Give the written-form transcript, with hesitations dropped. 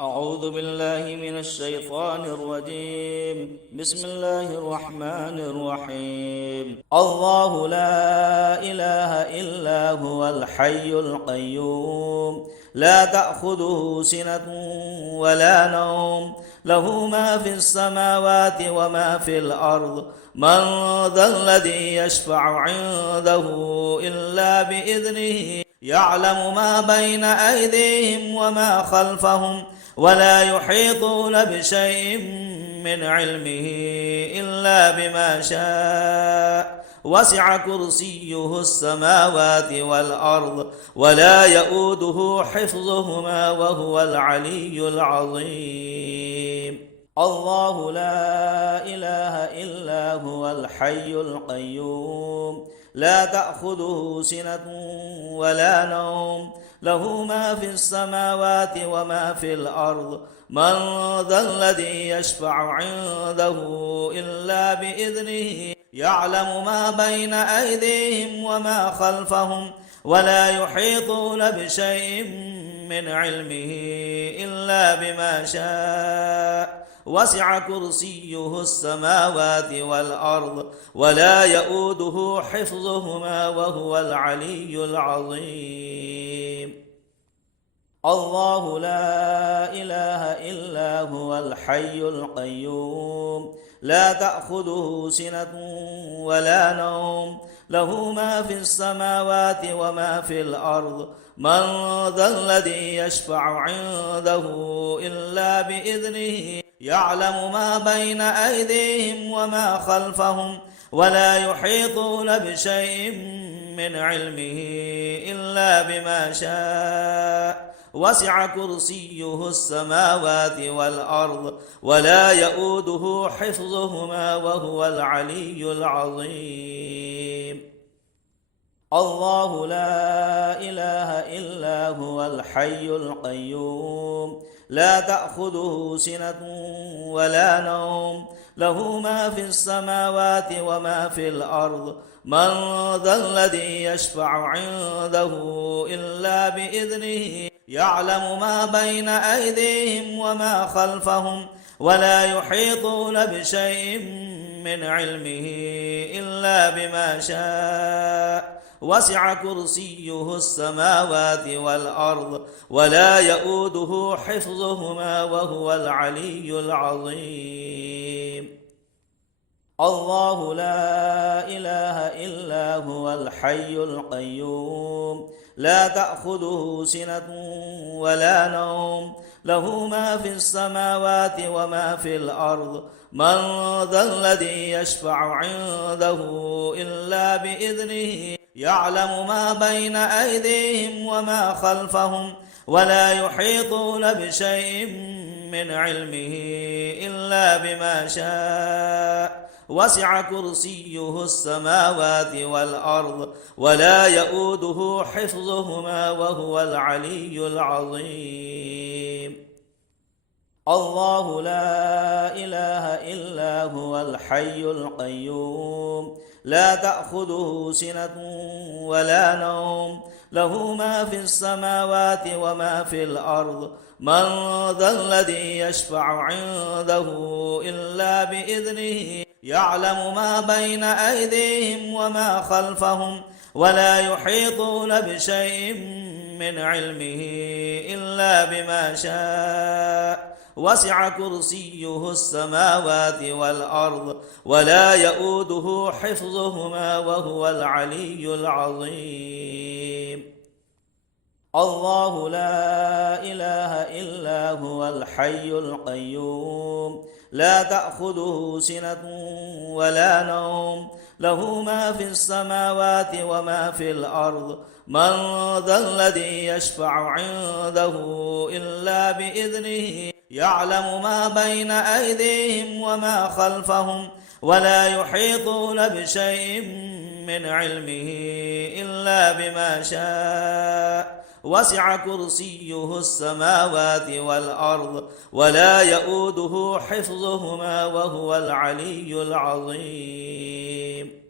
أعوذ بالله من الشيطان الرجيم. بسم الله الرحمن الرحيم. الله لا إله إلا هو الحي القيوم لا تأخذه سنة ولا نوم له ما في السماوات وما في الأرض من ذا الذي يشفع عنده إلا بإذنه يعلم ما بين أيديهم وما خلفهم ولا يحيطون بشيء من علمه إلا بما شاء وسع كرسيه السماوات والأرض ولا يؤوده حفظهما وهو العلي العظيم. الله لا إله إلا هو الحي القيوم لا تأخذه سنة ولا نوم له ما في السماوات وما في الأرض من ذا الذي يشفع عنده إلا بإذنه يعلم ما بين أيديهم وما خلفهم ولا يحيطون بشيء من علمه إلا بما شاء وسع كرسيه السماوات والأرض ولا يؤوده حفظهما وهو العلي العظيم. الله لا إله إلا هو الحي القيوم لا تأخذه سنة ولا نوم له ما في السماوات وما في الأرض من ذا الذي يشفع عنده إلا بإذنه يعلم ما بين أيديهم وما خلفهم ولا يحيطون بشيء من علمه إلا بما شاء وسع كرسيه السماوات والأرض ولا يؤوده حفظهما وهو العلي العظيم. الله لا إله إلا هو الحي القيوم لا تأخذه سنة ولا نوم له ما في السماوات وما في الأرض من ذا الذي يشفع عنده إلا بإذنه يعلم ما بين أيديهم وما خلفهم ولا يحيطون بشيء من علمه إلا بما شاء وسع كرسيه السماوات والأرض ولا يؤوده حفظهما وهو العلي العظيم. الله لا إله إلا هو الحي القيوم لا تأخذه سنة ولا نوم له ما في السماوات وما في الأرض من ذا الذي يشفع عنده إلا بإذنه يعلم ما بين أيديهم وما خلفهم ولا يحيطون بشيء من علمه إلا بما شاء وسع كرسيه السماوات والأرض ولا يؤوده حفظهما وهو العلي العظيم. الله لا إله إلا هو الحي القيوم لا تأخذه سنة ولا نوم له ما في السماوات وما في الأرض من ذا الذي يشفع عنده إلا بإذنه يعلم ما بين أيديهم وما خلفهم ولا يحيطون بشيء من علمه إلا بما شاء وسع كرسيه السماوات والأرض ولا يؤوده حفظهما وهو العلي العظيم. الله لا إله إلا هو الحي القيوم لا تأخذه سنة ولا نوم له ما في السماوات وما في الأرض من ذا الذي يشفع عنده إلا بإذنه يعلم ما بين أيديهم وما خلفهم ولا يحيطون بشيء من علمه إلا بما شاء وسع كرسيه السماوات والأرض ولا يؤوده حفظهما وهو العلي العظيم.